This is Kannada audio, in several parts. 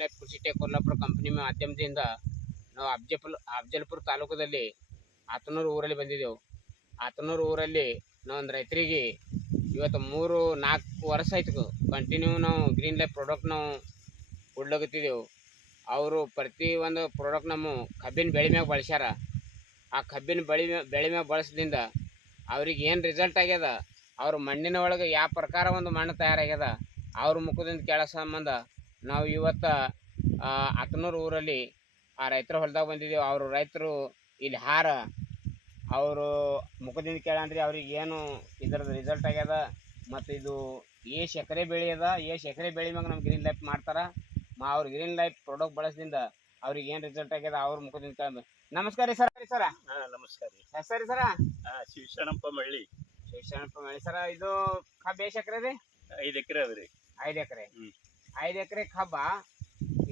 ಲೈಫ್ ಕೃಷಿ ಟೆಕ್ ಕೊಲ್ಲಾಪುರ ಕಂಪನಿ ಮಾಧ್ಯಮದಿಂದ ನಾವು ಅಫಜಲ್ಪುರ ತಾಲೂಕದಲ್ಲಿ ಆತನೂರು ಊರಲ್ಲಿ ಬಂದಿದ್ದೆವು. ಆತನೂರು ಊರಲ್ಲಿ ನಾವೊಂದು ರೈತರಿಗೆ ಇವತ್ತು 3-4 ವರ್ಷ ಆಯ್ತು ಕಂಟಿನ್ಯೂ ನಾವು ಗ್ರೀನ್ ಲೈಫ್ ಪ್ರಾಡಕ್ಟ್ ನಾವು ಕೊಡ್ಲಾಗತ್ತಿದ್ದೆವು. ಅವರು ಪ್ರತಿ ಒಂದು ಪ್ರಾಡಕ್ಟ್ ನಮ್ಮ ಕಬ್ಬಿನ ಬೆಳೆ ಮ್ಯಾಗ ಬಳಸ್ಯಾರ. ಆ ಕಬ್ಬಿನ ಬೆಳೆ ಮ್ಯಾಗ ಬಳಸೋದ್ರಿಂದ ಅವ್ರಿಗೆ ಏನು ರಿಸಲ್ಟ್ ಆಗ್ಯದ, ಅವ್ರ ಮಣ್ಣಿನ ಒಳಗೆ ಯಾವ ಪ್ರಕಾರ ಒಂದು ಮಣ್ಣು ತಯಾರಾಗ್ಯದ ಅವ್ರ ಮುಖದಿಂದ ಕೇಳೋ ಸಂಬಂಧ ನಾವು ಇವತ್ತು ಆತನೂರು ಊರಲ್ಲಿ ಆ ರೈತರ ಹೊಲದಾಗ ಬಂದಿದ್ದೇವೆ. ಅವರು ರೈತರು ಇಲ್ಲಿ ಅವರು ಮುಖದಿಂದ ಕೇಳಂದ್ರಿ ಅವ್ರಿಗೆ ಏನು ಇದರದ್ದು ರಿಸಲ್ಟ್ ಆಗ್ಯದ ಮತ್ತು ಇದು ಎಷ್ಟು ಎಕರೆ ಬೆಳೆ ಅದ, ಎಷ್ಟು ಎಕರೆ ಬೆಳೆ ಮ್ಯಾಗ ನಮ್ಮ ಗ್ರೀನ್ ಲೈಫ್ ಮಾಡ್ತಾರೆ, ಅವ್ರು ಗ್ರೀನ್ ಲೈಫ್ ಪ್ರಾಡಕ್ಟ್ ಬಳಸದಿಂದ ಅವ್ರಿಗೆ ಏನು ರಿಸಲ್ಟ್ ಆಗ್ಯದ ಅವ್ರ ಮುಖದಿಂದ ಕೇಳ. ನಮಸ್ಕಾರ ರೀ ಸರ. ಸರ ನಮಸ್ಕಾರ ರೀ. ಸರಿ ಸರ. ಶಿವಶರಣಪ್ಪ ಮಳ್ಳಿ. ಶಿವಶರಣಪ್ಪ ಮಳ್ಳಿ ಸರ. ಇದು ಕಬ್ಬು ಎಷ್ಟು ಎಕರೆ ರೀ? 5 ಎಕರೆ ಅದ ರೀ. 5 ಎಕರೆ. 5 ಎಕರೆ ಕಬ್ಬ.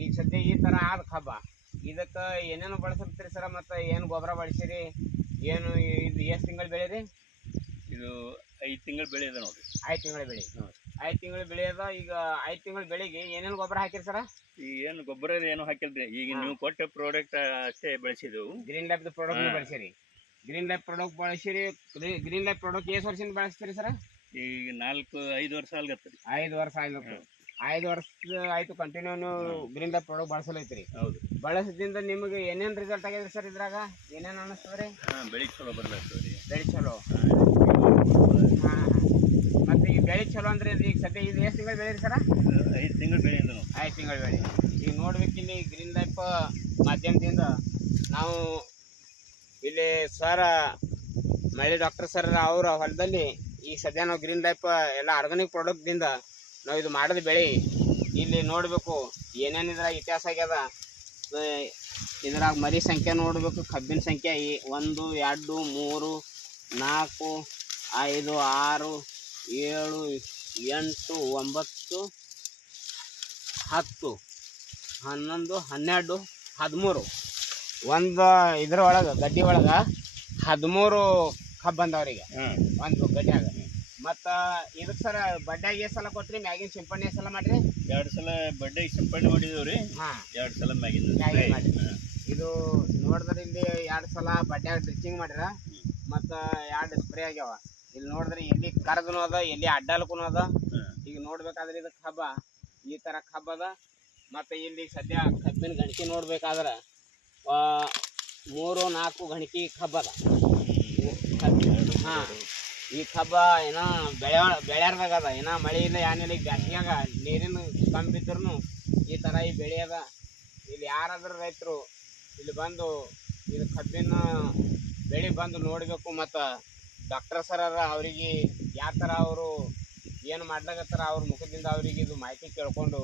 ಈಗ ಸದ್ಯ ಈ ಥರ ಆದ ಕಬ್ಬ ಇದಕ್ಕೆ ಏನೇನು ಬಳಸ್ತೀರಿ ಸರ? ಮತ್ತು ಏನು ಗೊಬ್ಬರ ಬಳಸಿರಿ? ಏನು ಇದು ಎಷ್ಟು ತಿಂಗಳು ಬೆಳೆ ರೀ? ಇದು 5 ತಿಂಗಳ ಬೆಳೆ ಅದ ನೋಡ್ರಿ. 5 ತಿಂಗಳ ಬೆಳೆ. 5 ತಿಂಗಳ ಬೆಳೆ ಅದ. ಈಗ 5 ತಿಂಗಳ ಬೆಳೆಗೆ ಏನೇನು ಗೊಬ್ಬರ ಹಾಕಿರಿ ಸರ? ಈಗ ಏನು ಗೊಬ್ಬರ ಏನು ಹಾಕಿಲ್ರಿ. ಈಗ ನೀವು ಕೊಟ್ಟ ಪ್ರಾಡಕ್ಟ್ ಅಷ್ಟೇ ಬೆಳೆಸಿದೆವು. ಗ್ರೀನ್ ಲೈಫ್ ಪ್ರಾಡಕ್ಟ್ ಬಳಸಿರಿ. ಗ್ರೀನ್ ಲೈಫ್ ಪ್ರಾಡಕ್ಟ್ ಬಳಸಿರಿ. ಗ್ರೀನ್ ಲೈಫ್ ಪ್ರಾಡಕ್ಟ್ ಎಷ್ಟು ವರ್ಷದಿಂದ ಬಳಸ್ತೀರಿ ಸರ? ಈಗ 4-5 ವರ್ಷ ಆಗ್ಲತ್ತರಿ. 5 ವರ್ಷ ಆಗ್ಲತ್ತು. 5 ವರ್ಷ ಆಯ್ತು ಕಂಟಿನ್ಯೂ ನೀವು ಗ್ರೀನ್ ಲೈಫ್ ಪ್ರಾಡಕ್ಟ್ ಬಳಸಲೈತ್ರಿ. ಹೌದು. ಬಳಸದಿಂದ ನಿಮಗೆ ಏನೇನು ರಿಸಲ್ಟ್ ಆಗ್ಯದ್ರಿ ಸರ್? ಇದ್ರಾಗ ಏನೇನು ಅನ್ನಿಸ್ತದ್ರಿ? ಬೆಳೆ ಚಲೋ ಬರ್ಲಾಗ್ತದೆ ರೀ. ಬೆಳೆ ಚಲೋ. ಮತ್ತು ಈ ಬೆಳೆ ಚಲೋ ಅಂದ್ರೆ ಈಗ ಸದ್ಯ ಇದು ಎಷ್ಟು ತಿಂಗಳು ಬೆಳೆ ರೀ ಸರ? 5 ತಿಂಗಳ ಬೆಳೆ ಅದ. 5 ತಿಂಗಳ ಬೆಳೆ. ಈಗ ನೋಡ್ಬೇಕು ಇಲ್ಲಿ ಗ್ರೀನ್ ಲೈಫ್ ಮಾಧ್ಯಮದಿಂದ ನಾವು ಇಲ್ಲಿ ಸರ್ ಮಳ್ಳಿ ಡಾಕ್ಟರ್ ಸರ್ ಅವರ ಹೊಲದಲ್ಲಿ ಈಗ ಸದ್ಯ ನಾವು ಗ್ರೀನ್ ಲೈಫ್ ಎಲ್ಲ ಆರ್ಗಾನಿಕ್ ಪ್ರಾಡಕ್ಟ್ದಿಂದ ನಾವು ಇದು ಮಾಡೋದು ಬೆಳೆ. ಇಲ್ಲಿ ನೋಡಬೇಕು ಏನೇನು ಇದ್ರಾಗ ಇತಿಹಾಸ ಆಗ್ಯದ. ಇದ್ರಾಗ ಮರಿ ಸಂಖ್ಯೆ ನೋಡಬೇಕು. ಕಬ್ಬಿನ ಸಂಖ್ಯೆ 1 2 3 4 5 6 7 8 9 10 11 12 13 ಒಂದು ಇದ್ರ ಒಳಗೆ ಗಡ್ಡಿ ಒಳಗೆ 13 ಕಬ್ಬು ಬಂದವ್ರಿಗೆ ಒಂದು ಗಡ್ಡಿಯಾಗ. ಮತ್ತು ಇದಕ್ಕೆ ಸರ ಬಡ್ಡ್ಯಾಗ ಎಷ್ಟು ಸಲ ಕೊಟ್ರಿ? ಮ್ಯಾಗಿನ ಸಿಂಪಡಣೆ ಎಷ್ಟು ಸಲ ಮಾಡಿರಿ? 2 ಸಲ ಬಡ್ಡೆಗೆ ಸಿಂಪಡಣೆ ಮಾಡಿದೇವು ರೀ. 2 ಸಲ ಮ್ಯಾಗಿನ ಮಾಡಿ. ಇದು ನೋಡಿದ್ರೆ ಇಲ್ಲಿ 2 ಸಲ ಬಡ್ಡ್ಯಾಗ ಡ್ರಿಚಿಂಗ್ ಮಾಡಿರ ಮತ್ತು 2 ಸ್ಪ್ರೇ ಆಗ್ಯಾವ. ಇಲ್ಲಿ ನೋಡಿದ್ರೆ ಎಲ್ಲಿ ಕರ್ದೂ ಅದ, ಎಲ್ಲಿ ಅಡ್ಡಾಲ್ಕೂ ಅದ. ಈಗ ನೋಡ್ಬೇಕಾದ್ರೆ ಇದು ಕಬ್ಬ ಈ ಥರ ಕಬ್ಬ ಅದ. ಮತ್ತು ಇಲ್ಲಿ ಸದ್ಯ ಕಬ್ಬಿನ ಗಣಕಿ ನೋಡ್ಬೇಕಾದ್ರೆ 3-4 ಗಣಕಿ ಕಬ್ಬ ಅದ. ಈ ಕಬ್ಬ ಏನೋ ಬೆಳ್ಯಾರ್ದಾಗ ಅದ. ಏನೋ ಮಳೆ ಇಲ್ಲ ಏನಿಲ್ಲ. ಈಗ ಬ್ಯಾಸಿಗ್ಯಾಗ ನೀರಿನ ಕಮ್ಮಿ ಬಿದ್ರೂ ಈ ಥರ ಈ ಬೆಳೆ ಅದ. ಇಲ್ಲಿ ಯಾರಾದ್ರೂ ರೈತರು ಇಲ್ಲಿ ಬಂದು ಇದು ಕಬ್ಬಿನ ಬೆಳೆ ಬಂದು ನೋಡಬೇಕು. ಮತ್ತು ಡಾಕ್ಟರ್ ಸರ್ ಅವರಿಗೆ ಯಾವ ಥರ ಅವರು ಏನು ಮಾಡ್ಲಾಗತ್ತಾರ ಅವ್ರ ಮುಖದಿಂದ ಅವ್ರಿಗೆ ಇದು ಮಾಹಿತಿ ಕೇಳ್ಕೊಂಡು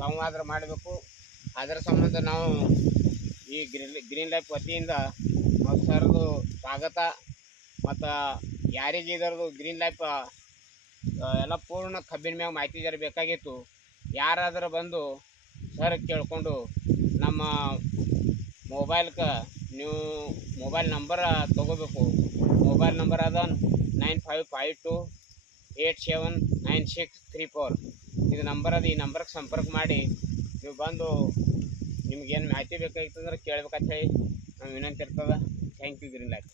ಸಂವಾದ ಮಾಡಬೇಕು. ಅದರ ಸಂಬಂಧ ನಾವು ಈ ಗ್ರೀನ್ ಲೈಫ್ ವತಿಯಿಂದ ನಾವು ಸರ್ದು ಸ್ವಾಗತ. ಮತ್ತು ಯಾರಿಗೆ ಇದರದು ಗ್ರೀನ್ ಲೈಫ್ ಎಲ್ಲ ಪೂರ್ಣ ಕಬ್ಬಿನ ಮ್ಯಾಗ ಮಾಹಿತಿ ಜರ ಬೇಕಾಗಿತ್ತು. ಯಾರಾದರೂ ಬಂದು ಸರ್ ಕೇಳ್ಕೊಂಡು ನಮ್ಮ ಮೊಬೈಲ್ಗೆ ನೀವು ಮೊಬೈಲ್ ನಂಬರ್ ತೊಗೋಬೇಕು. ಮೊಬೈಲ್ ನಂಬರ್ ಅದ 9552879634. ಇದು ನಂಬರ್ ಅದು. ಈ ನಂಬರ್ಗೆ ಸಂಪರ್ಕ ಮಾಡಿ ನೀವು ಬಂದು ನಿಮ್ಗೇನು ಮಾಹಿತಿ ಬೇಕಾಗಿತ್ತಂದ್ರೆ ಕೇಳ್ಬೇಕಂತ ಹೇಳಿ ನಾವು ವಿನಂತಿ ಇರ್ತದೆ. Thank you Green life.